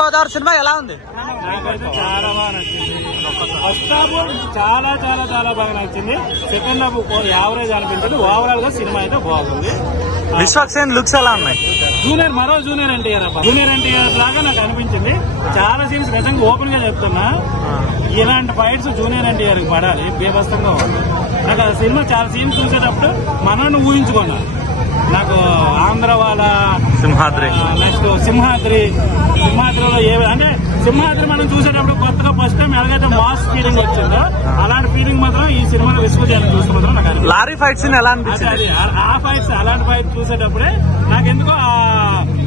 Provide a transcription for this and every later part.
Godavari cinema ఎలా ఉంది? నాకైతే చాలా బాగా నచ్చింది. ఫస్ట్ హాఫ్ చాలా చాలా చాలా బాగా నచ్చింది. సెకండ్ హాఫ్ యావరేజ్ అనిపించింది. ఓవరాల్ గా సినిమా అయితే బాగుంది. విశ్వక్సేన్ లుక్స్ ఎలా ఉన్నాయి? మరో జూనియర్ ఎన్టీఆర్ లాగా నాకు అనిపించింది. చాలా సీన్స్ నిజంగా ఓపెన్ గా చెప్తున్నా, ఇలాంటి ఫైట్స్ జూనియర్ ఎన్టీఆర్ కి పడాలి. బీభత్సంగా ఉంది. నాకు ఆ సినిమా చాలా సీన్స్ చూసేటప్పుడు మనల్ని ఊహించుకున్నాను. నాకు ఆంధ్ర వాళ్ళ సింహాద్రి, నెక్స్ట్ సింహాద్రిలో అంటే సింహాద్రి మనం చూసేటప్పుడు కొత్తగా ఫస్ట్ టైం ఎలాగైతే మాస్ ఫీలింగ్ వచ్చిందో అలాంటి ఫీలింగ్ మాత్రం ఈ సినిమాలో విశ్వజాన్ని చూస్తే మాత్రం నాకు లారీ ఫైట్స్ ఎలా అనిపించింది? ఆ ఫైట్స్ అలాంటి ఫైట్స్ చూసేటప్పుడే నాకెందుకో ఆ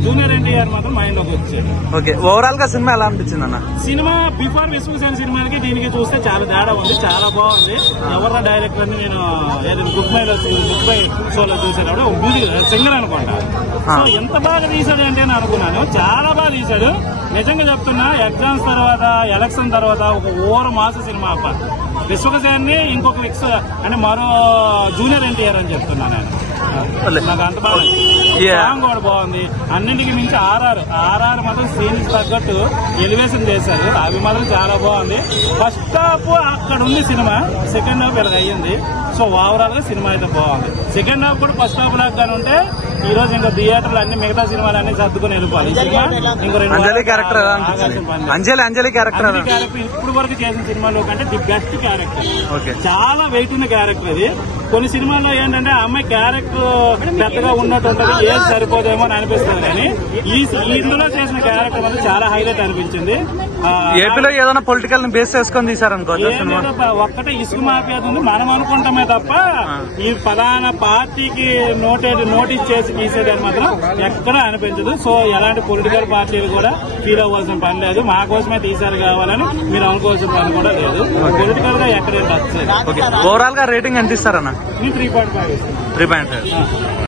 జూనియర్ ఎన్టీఆర్ మాత్రం మైండ్ లోకి వచ్చేది. ఓకే, ఓవరాల్ గా సినిమా ఎలా అనిపించింది అన్న? సినిమా బిఫోర్ విశ్వసేన్ సినిమాకి దీనికి చూస్తే చాలా తేడా ఉంది. చాలా బాగుంది. ఎవరో డైరెక్టర్ అని నేను గుడ్ బై షోలో చూసేటప్పుడు మ్యూజిక్ సింగర్ అనుకుంటా. సో ఎంత బాగా తీసాడు అంటే నేను అనుకున్నాను. చాలా బాగా తీశాడు. నిజంగా చెప్తున్నా, ఎగ్జామ్స్ తర్వాత ఎలక్షన్ తర్వాత ఒక ఓవర్ మాస సినిమా విశ్వసేన్ని ఇంకొక అంటే మరో జూనియర్ ఎన్టీఆర్ అని చెప్తున్నాను నేను. నాకు అంత బాగా సాంగ్ కూడా బాగుంది. అన్నింటికి మించి ఆర్ఆర్ మాత్రం సీన్స్ తగ్గట్టు ఎలివేషన్ చేశారు. అవి మాత్రం చాలా బాగుంది. ఫస్ట్ హాఫ్ అక్కడ ఉంది సినిమా, సెకండ్ హాఫ్ ఇలా అయ్యింది. సో ఓవరాల్ గా సినిమా అయితే బాగుంది. సెకండ్ హాఫ్ కూడా ఫస్ట్ హాఫ్ లాగా ఉంటే ఈ రోజు ఇంకా థియేటర్లు అన్ని మిగతా సినిమాలు అన్ని సర్దుకుని వెళ్ళిపోవాలి. ఇంకో అంజలి క్యారెక్టర్ ఇప్పుడు వరకు చేసిన సినిమాలో కంటే ది బెస్ట్ క్యారెక్టర్. చాలా వెయిట్ ఉన్న క్యారెక్టర్ ఇది. కొన్ని సినిమాల్లో ఏంటంటే ఆ అమ్మాయి క్యారెక్టర్ పెద్దగా ఉన్నట్టు ఉంటుంది, ఏది సరిపోదేమో అని అనిపిస్తుంది. కానీ ఇందులో చేసిన క్యారెక్టర్ అనేది చాలా హైలైట్ అనిపించింది. ఏపీలో ఏదైనా పొలిటికల్ ని బేస్ చేసుకొని తీసారనుకో, ఒక్కటే ఇసుక మాఫియా ఉంది మనం అనుకుంటామే తప్ప ఈ ప్రధాన పార్టీకి నోటీస్ చేసి తీసేదని మాత్రం ఎక్కడా అనిపించదు. సో ఎలాంటి పొలిటికల్ పార్టీలు కూడా ఫీల్ అవ్వాల్సిన పని లేదు. మా కోసమే తీసారు కావాలని మీరు అనుకోవాల్సిన పని కూడా లేదు. పొలిటికల్ గా ఎక్కడేం టచ్. ఓవరాల్ గా రేటింగ్ ఎంత ఇస్తారన్న? 3.5.